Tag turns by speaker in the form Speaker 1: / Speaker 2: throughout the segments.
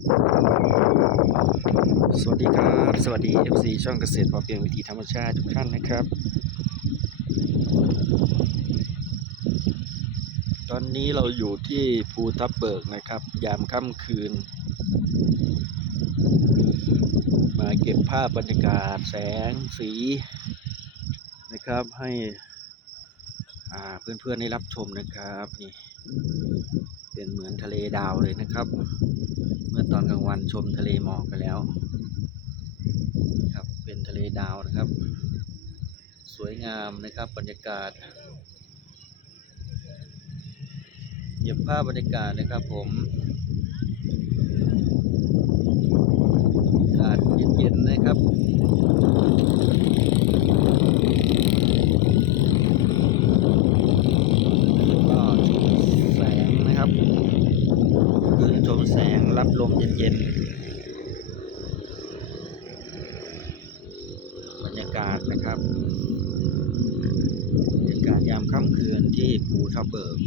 Speaker 1: สวัสดีครับ สวัสดี FC ช่องเกษตรพอเพียงวิถีธรรมชาติทุกท่านนะครับ ตอนนี้เราอยู่ที่ภูทับเบิกนะครับ ยามค่ำคืน มาเก็บภาพบรรยากาศแสงสีนะครับให้เพื่อนๆได้รับชมนะครับนี่เป็นเหมือน ดาวเลยนะครับ เมื่อตอนกลางวันชมทะเลหมอกไปแล้ว ครับเป็นทะเลดาวนะครับ สวยงามนะครับบรรยากาศเก็บภาพบรรยากาศนะครับผมอากาศเย็นๆนะครับ ก็ชมแสงนะครับยืนชมแสงรับ ลมเย็นๆ บรรยากาศนะครับ บรรยากาศยามค่ำคืนที่ภูทับเบิก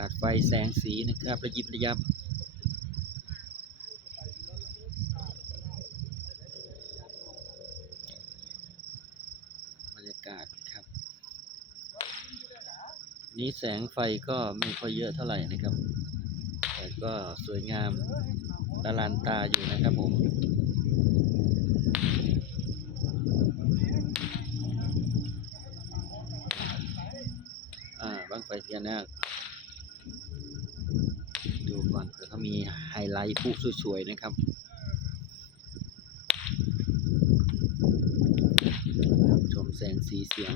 Speaker 1: ากาศไฟแสงสีนะครับระยิบระยับบรรยากาศครับ นี้แสงไฟก็ไม่ค่อยเยอะเท่าไหร่นะครับ แต่ก็สวยงามตาลานตาอยู่นะครับผม อ่าบางไฟพญานาค ดูก่อนเผื่อเขามีไฮไลท์ผู้สวยๆนะครับชมแสงสีเสียง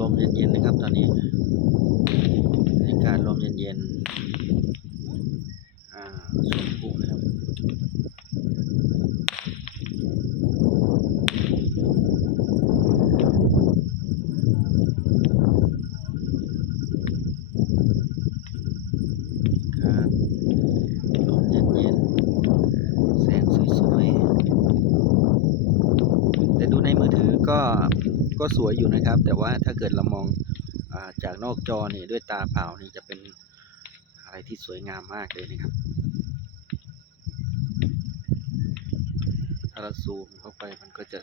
Speaker 1: ลมเย็นๆนะครับตอนนี้บรรยากาศลมเย็นๆ อ่าชมผู้นะครับลมเย็นๆ แสงสวยๆ แต่ดูในมือถือก็ ก็สวยอยู่นะครับ แต่ว่าถ้าเกิดเรามองอาจากนอกจอนี่ด้วยตาเปล่านี่จะเป็นอะไรที่สวยงามมากเลยนะครับถ้าเราซูมเข้าไปมันก็จะ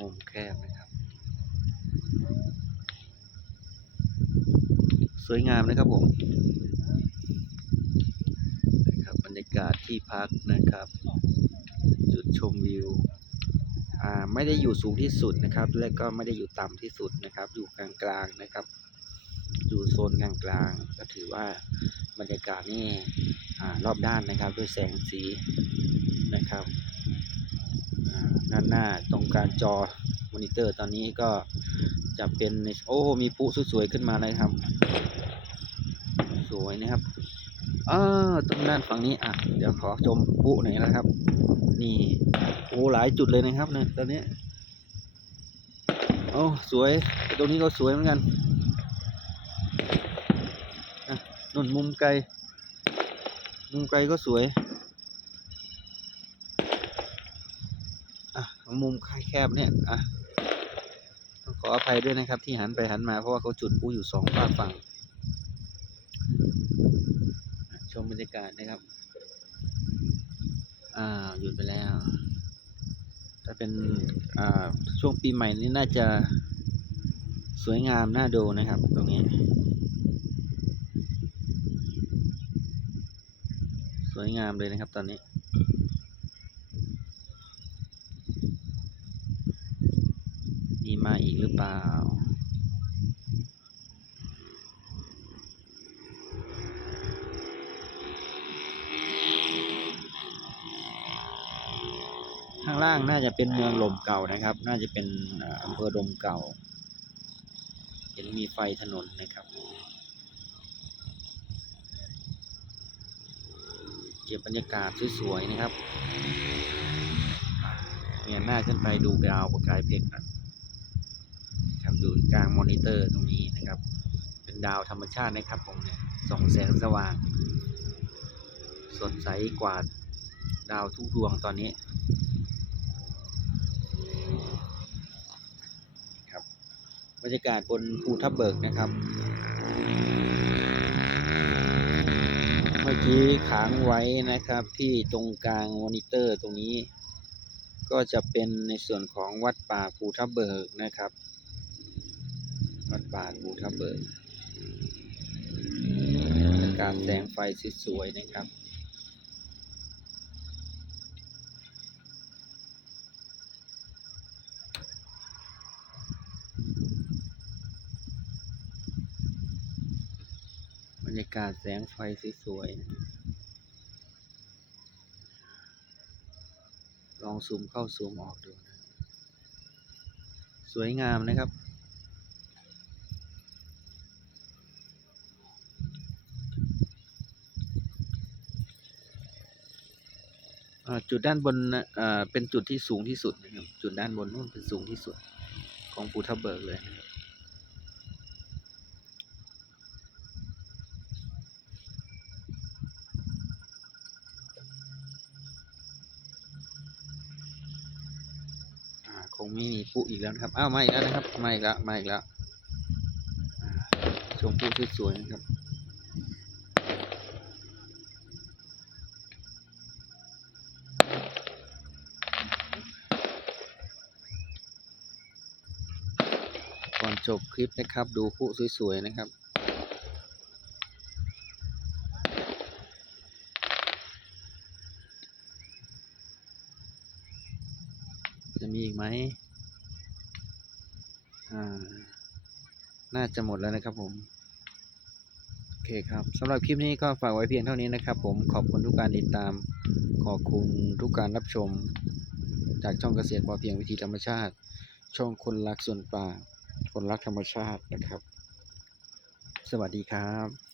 Speaker 1: มุมแคบนะครับ สวยงามนะครับผมนะครับบรรยากาศที่พักนะครับ จุดชมวิว ไม่ได้อยู่สูงที่สุดนะครับ และก็ไม่ได้อยู่ต่ำที่สุดนะครับ อยู่กลางๆนะครับ อยู่โซนกลางๆก็ถือว่าบรรยากาศนี่รอบด้านนะครับ ด้วยแสงสีนะครับด้านหน้าตรงกลางจอมอนิเตอร์ตอนนี้ก็จะเป็นในโอ้มีผู้สวยๆขึ้นมาเลยครับ สวยนะครับอ่าตรงด้านฝั่งนี้อะเดี๋ยวขอชมผู้หน่อยนะครับ หลายจุดเลยนะครับเนี่ยตอนนี้โอ้สวยตรงนี้ก็สวยเหมือนกันนุ่นมุมไกล มุมไกลก็สวย อะ มุมแคบเนี่ย อะ ต้องขออภัยด้วยนะครับ ที่หันไปหันมาเพราะว่าเขาจุดผู้อยู่สองฝากฝั่ง ชมบรรยากาศนะครับ อ่าหยุดไปแล้ว ถ้าเป็นอ่าช่วงปีใหม่นี่น่าจะสวยงามน่าดูนะครับตรงนี้ สวยงามเลยนะครับตอนนี้มีมาอีกหรือเปล่าางล่างน่าจะเป็นเมืองลมเก่านะครับ น่าจะเป็นอำเภอลมเก่าเห็นมีไฟถนนนะครับ เก็บบรรยากาศสวยๆนะครับเงยหน้าขึ้นไปดูดาวประกายเพชรนะอยู่กลางมอนิเตอร์ตรงนี้นะครับ เป็นดาวธรรมชาตินะครับผมเนี่ยส่องแสงสว่าง สดใสกว่าดาวทุกดวงตอนนี้ครับ บรรยากาศบนภูทับเบิกนะครับ เมื่อกี้ค้างไว้นะครับที่ตรงกลางมอนิเตอร์ตรงนี้ ก็จะเป็นในส่วนของวัดป่าภูทับเบิกนะครับ วัดป่าภูทับเบิกบรรยากาศแสงไฟสวยๆนะครับ รรยากาศแสงไฟสวยๆ ลองซูมเข้าซูมออกดูนะ สวยงามนะครับ จุดด้านบนเป็นจุดที่สูงที่สุดนะครับ จุดด้านบนนู่นเป็นสูงที่สุดของภูทับเบิกเลยนะครับ คงไม่มีปุ๊อีกแล้วนะครับอ้าวมาอีกแล้วนะครับมาอีกแล้วมาอีกแล้วชมปุ๊สวยๆนะครับก่อนจบคลิปนะครับ ดูผู้สวยๆนะครับ จะมีอีกไหมอ่า น่าจะหมดแล้วนะครับผม โอเคครับสำหรับคลิปนี้ก็ฝากไว้เพียงเท่านี้นะครับผมขอบคุณทุกการติดตาม ขอบคุณทุกการรับชม จากช่องเกษตรพอเพียงวิธีธรรมชาติ ช่องคนรักส่วนป่า คนรักธรรมชาตินะครับ สวัสดีครับ